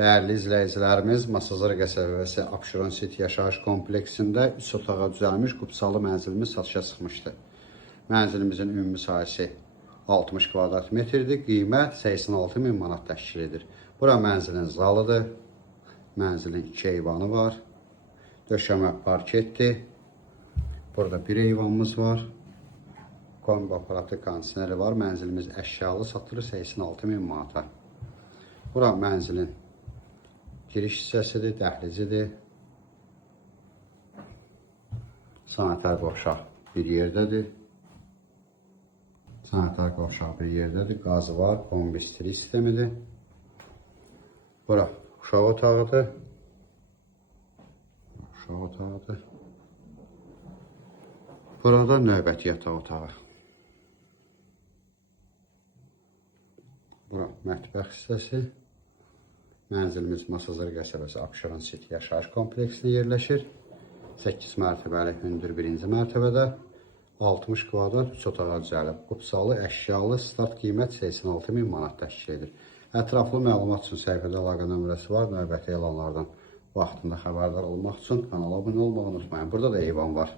Değerli izləyicilərimiz, Masazır qəsəbəsi Abşeron City yaşayış kompleksində 3 otağa düzəlmiş qupsalı mənzilimiz satışa çıxmışdı. Mənzilimizin ümumi sahəsi 60 kvadrat metrdir, qiymət 86 min manat təşkil edir. Bura mənzilin zalıdır, mənzilin 2 eyvanı var, döşəmə parketdir, burada bir eyvanımız var, kombi aparatı kondisioneri var, mənzilimiz əşyalı satılır 86 min manata. Bura mənzilin giriş hissəsidir, dəhlizidir. Sanitar qovşaq bir yerdədir. Sanitar qovşaq bir yerdədir. Qazı var, kombistri sistemidir. Bura uşaq otağıdır. Uşaq otağıdır. Burada növbəti yataq otağı. Bura mətbəx hissəsi. Mənzilimiz Masazır qəsəbəsi Abşeron City yaşayış kompleksində yerləşir. 8 mərtəbəli hündür birinci mərtəbədə 60 kvadrat 3 otağa düzəlib. Qupsalı, əşyalı, start qiymət 86 min manat təşkil edir. Ətraflı məlumat üçün səhifədə əlaqə nömrəsi var. Növbəti elanlardan vaxtında xəbərdar olmaq üçün kanala abunə olmağı unutmayın. Burada da eyvan var.